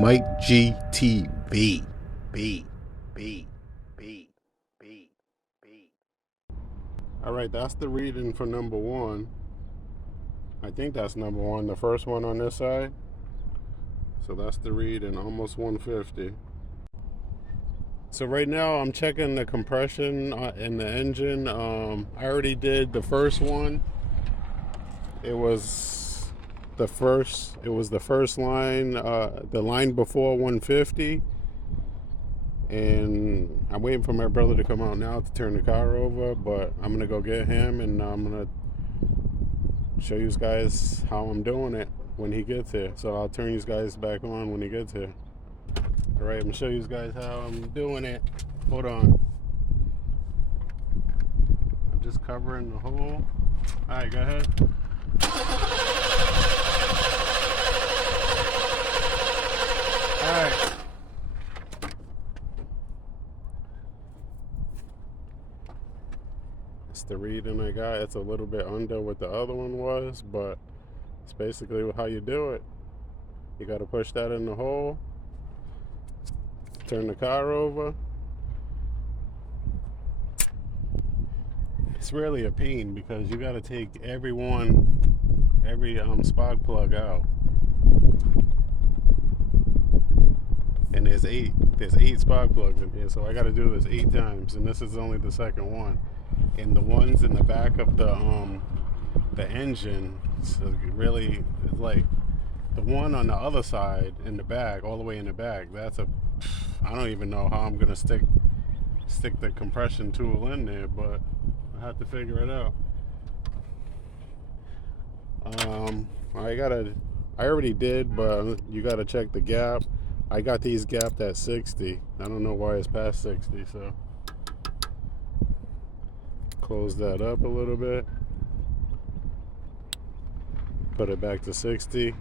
MIKEGTV. B. All right, that's the reading for number one. I think that's number one, the first one on this side. So that's the reading, almost 150. So right now I'm checking the compression in the engine. I already did the first one. It was the first line, the line before 150. And I'm waiting for my brother to come out now to turn the car over, but I'm gonna go get him and I'm gonna show you guys how I'm doing it when he gets here. So I'll turn you guys back on when he gets here. All right, I'm gonna show you guys how I'm doing it. Hold on. I'm just covering the hole. All right, go ahead. All right. It's the reading I got. It's a little bit under what the other one was, but it's basically how you do it. You got to push that in the hole, turn the car over. It's really a pain because you got to take every spark plug out. And there's eight spark plugs in here, so I got to do this 8 times, and this is only the second one. And the ones in the back of the engine, so really, it's like the one on the other side in the back, all the way in the back. I don't even know how I'm gonna stick the compression tool in there, but I have to figure it out. I already did, but you gotta check the gap. I got these gapped at 60. I don't know why it's past 60, so close that up a little bit. Put it back to 60.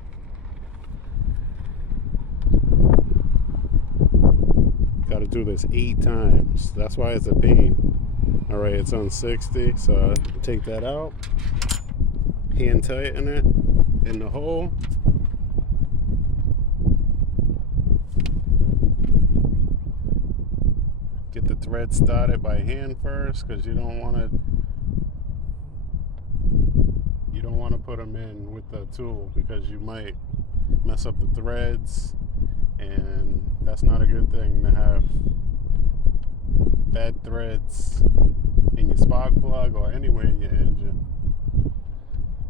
Got to do this 8 times. That's why it's a pain. All right, it's on 60, so I take that out. Hand tighten it in the hole. Get the thread started by hand first, because you don't want to put them in with the tool, because you might mess up the threads, and that's not a good thing to have bad threads in your spark plug or anywhere in your engine.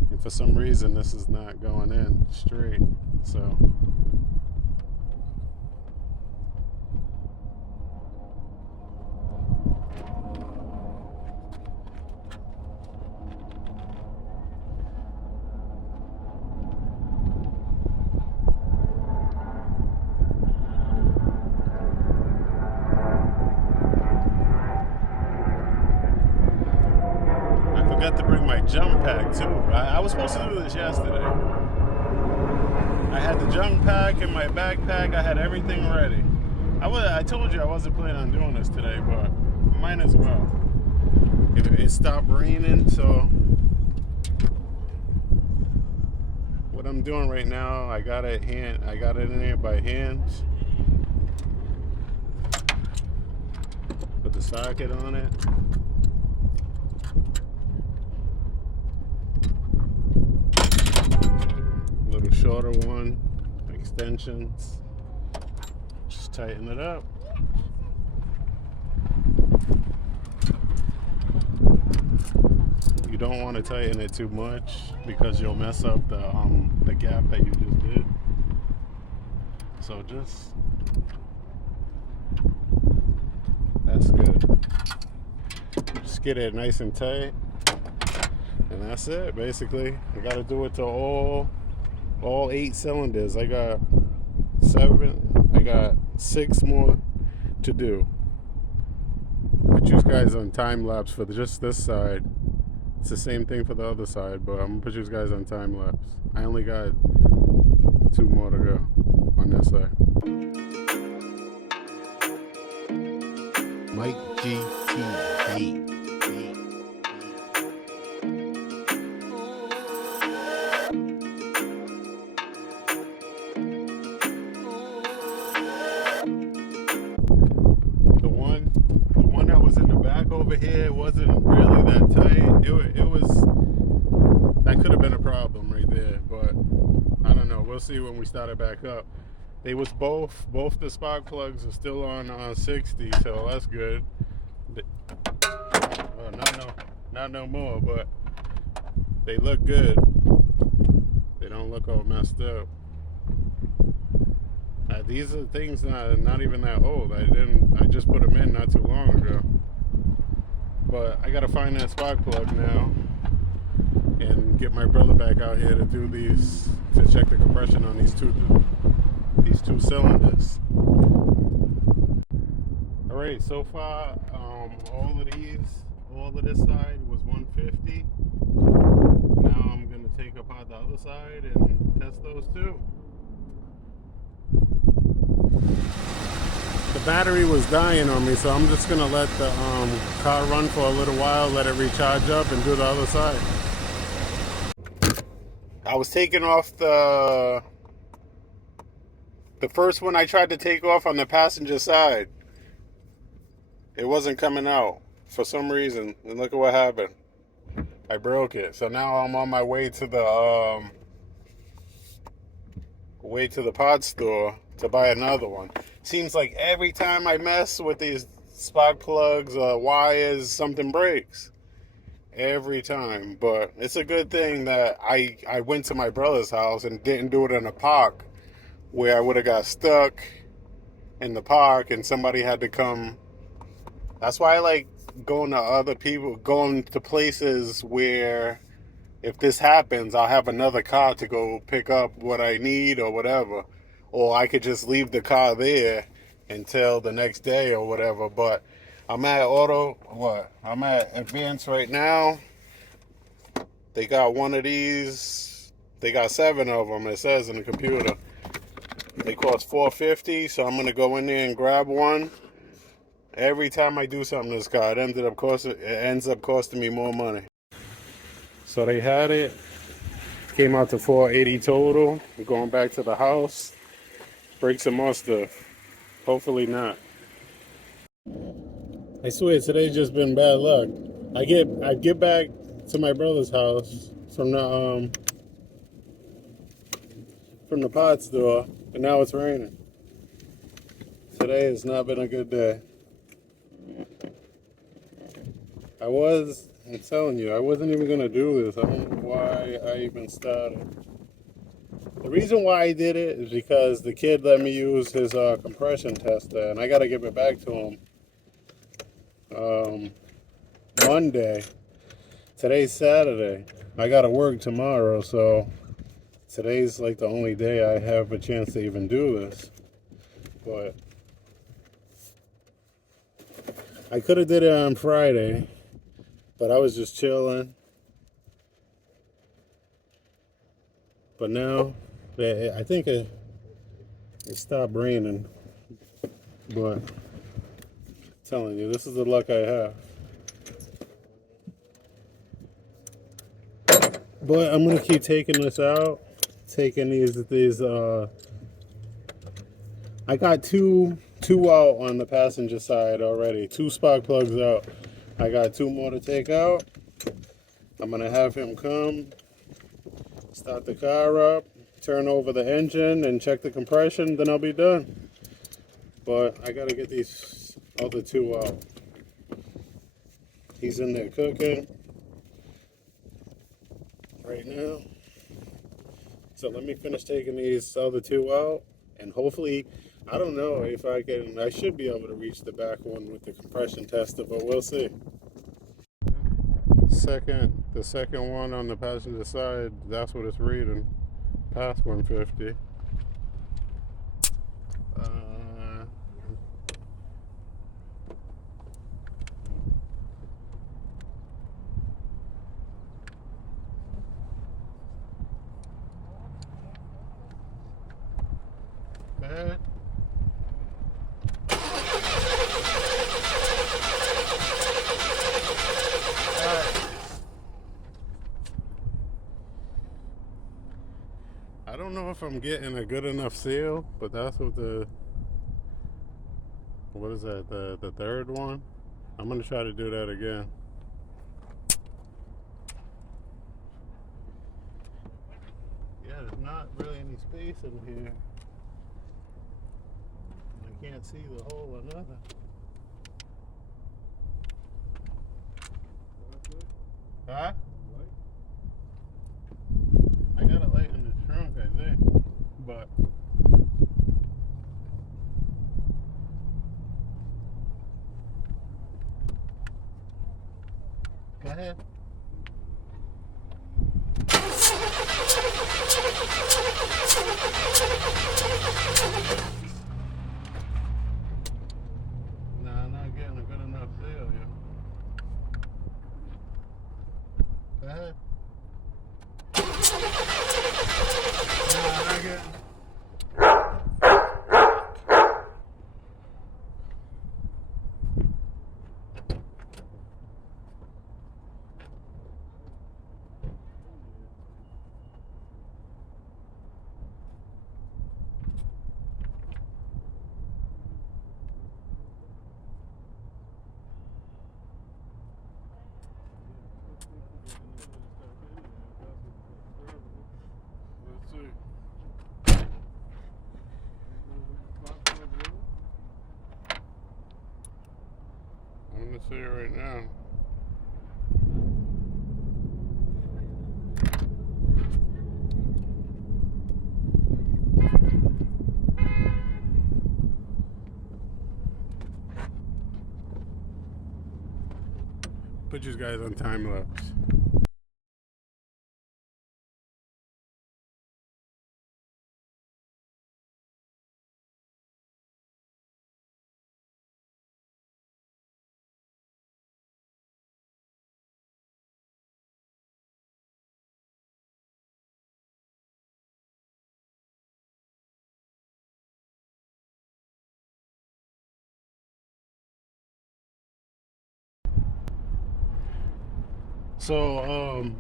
And for some reason this is not going in straight, so I forgot to bring my jump pack too. I was supposed to do this yesterday. I had the jump pack in my backpack. I had everything ready. I told you I wasn't planning on doing this today, but might as well. It stopped raining, so what I'm doing right now, I got it in there by hand. Put the socket on it. Little shorter one, extensions. Just tighten it up. You don't want to tighten it too much because you'll mess up the gap that you just did. So that's good. Just get it nice and tight, and that's it. Basically, you got to do it to all 8 cylinders. I got 6 more to do. Put you guys on time lapse for just this side. It's the same thing for the other side, but I'm gonna put you guys on time lapse. I only got 2 more to go on this side. MIKEGTV. here wasn't really that tight. It was, that could have been a problem right there, but I don't know. We'll see when we start it back up. They was both the spark plugs are still on 60, so that's good. Well, not no more, but they look good. They don't look all messed up. These are things not even that old. I just put them in not too long ago. But I gotta find that spark plug now and get my brother back out here to do these, to check the compression on these two cylinders. All right, so far all of this side was 150. Now I'm gonna take apart the other side and test those too. The battery was dying on me, so I'm just gonna let the car run for a little while, let it recharge up, and do the other side. I was taking off the first one I tried to take off on the passenger side. It wasn't coming out for some reason, and look at what happened. I broke it. So now I'm on my way to the pod store to buy another one. Seems like every time I mess with these spark plugs, wires, something breaks. Every time. But it's a good thing that I went to my brother's house and didn't do it in a park where I would have got stuck in the park and somebody had to come. That's why I like going to places where if this happens, I'll have another car to go pick up what I need or whatever. Or I could just leave the car there until the next day or whatever. But I'm at I'm at Advance right now. They got one of these. They got 7 of them, it says in the computer. They cost $450, so I'm going to go in there and grab one. Every time I do something to this car, it ends up costing me more money. So they had it. Came out to $480 total. I'm going back to the house. Break some more stuff. Hopefully not. I swear today's just been bad luck. I get back to my brother's house from the pod store, and now it's raining. Today has not been a good day. I'm telling you, I wasn't even gonna do this. I don't know why I even started. The reason why I did it is because the kid let me use his compression tester, and I gotta give it back to him Monday. Today's Saturday. I gotta work tomorrow, so today's like the only day I have a chance to even do this. But I could have did it on Friday, but I was just chilling. But now, I think it stopped raining. But I'm telling you, this is the luck I have. But I'm gonna keep taking this out, taking these. I got two out on the passenger side already. 2 spark plugs out. I got 2 more to take out. I'm gonna have him come, start the car up, turn over the engine, and check the compression. Then I'll be done. But I gotta get these other 2 out. He's in there cooking right now. So let me finish taking these other 2 out, and hopefully, I don't know if I should be able to reach the back one with the compression tester, but we'll see. The second one on the passenger side, that's what it's reading, past 150. Bad. I don't know if I'm getting a good enough seal, but that's what what is that, the third one? I'm gonna try to do that again. Yeah, there's not really any space in here. I can't see the hole or nothing. Huh? I got a light in the trunk, I think. But go ahead. Nah, I'm not getting a good enough sail here. Go ahead. Nah, I'm not getting. Let's see. I'm gonna see it right now. Put you guys on time lapse. So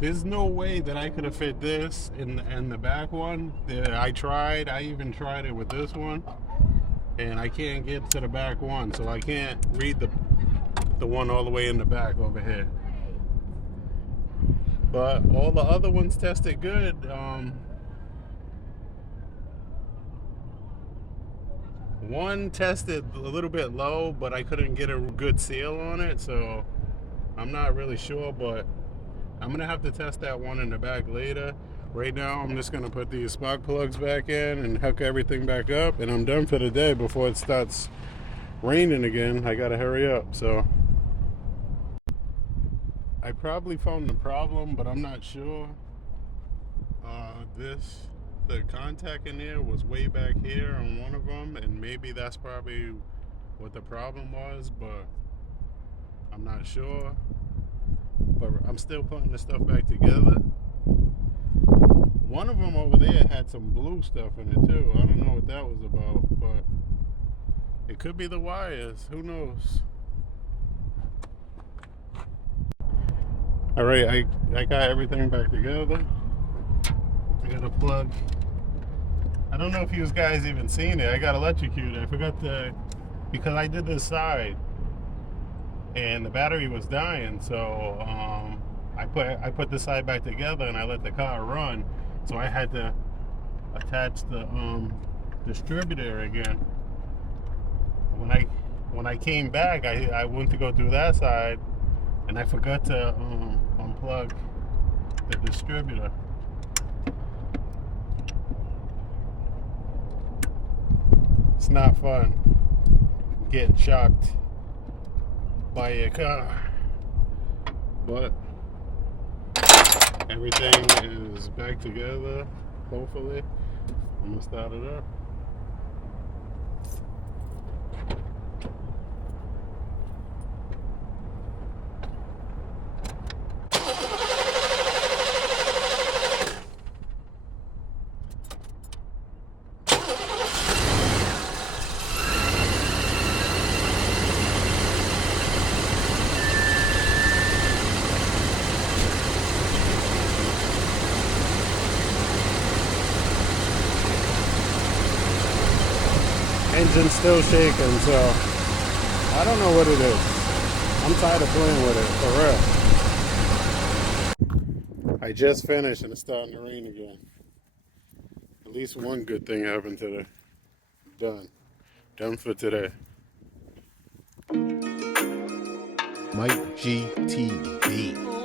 there's no way that I could have fit this in the back one. I even tried it with this one, and I can't get to the back one, so I can't read the one all the way in the back over here. But all the other ones tested good. One tested a little bit low, but I couldn't get a good seal on it, so I'm not really sure, but I'm gonna have to test that one in the back later. Right now, I'm just gonna put these spark plugs back in and hook everything back up, and I'm done for the day before it starts raining again. I gotta hurry up, so I probably found the problem, but I'm not sure. The contact in there was way back here on one of them, and maybe that's probably what the problem was, but I'm not sure. But I'm still putting the stuff back together. One of them over there had some blue stuff in it too. I don't know what that was about, but it could be the wires. Who knows? All right, I got everything back together. I got a plug. I don't know if you guys even seen it. I got electrocuted. I forgot because I did this side, and the battery was dying. So I put this side back together, and I let the car run. So I had to attach the distributor again. When I came back, I went to go through that side, and I forgot to unplug the distributor. It's not fun getting shocked by your car, but everything is back together. Hopefully, I'm gonna start it up. Engine's still shaking, so I don't know what it is. I'm tired of playing with it, for real. I just finished and it's starting to rain again. At least one good thing happened today. Done. Done for today. MIKEGTV.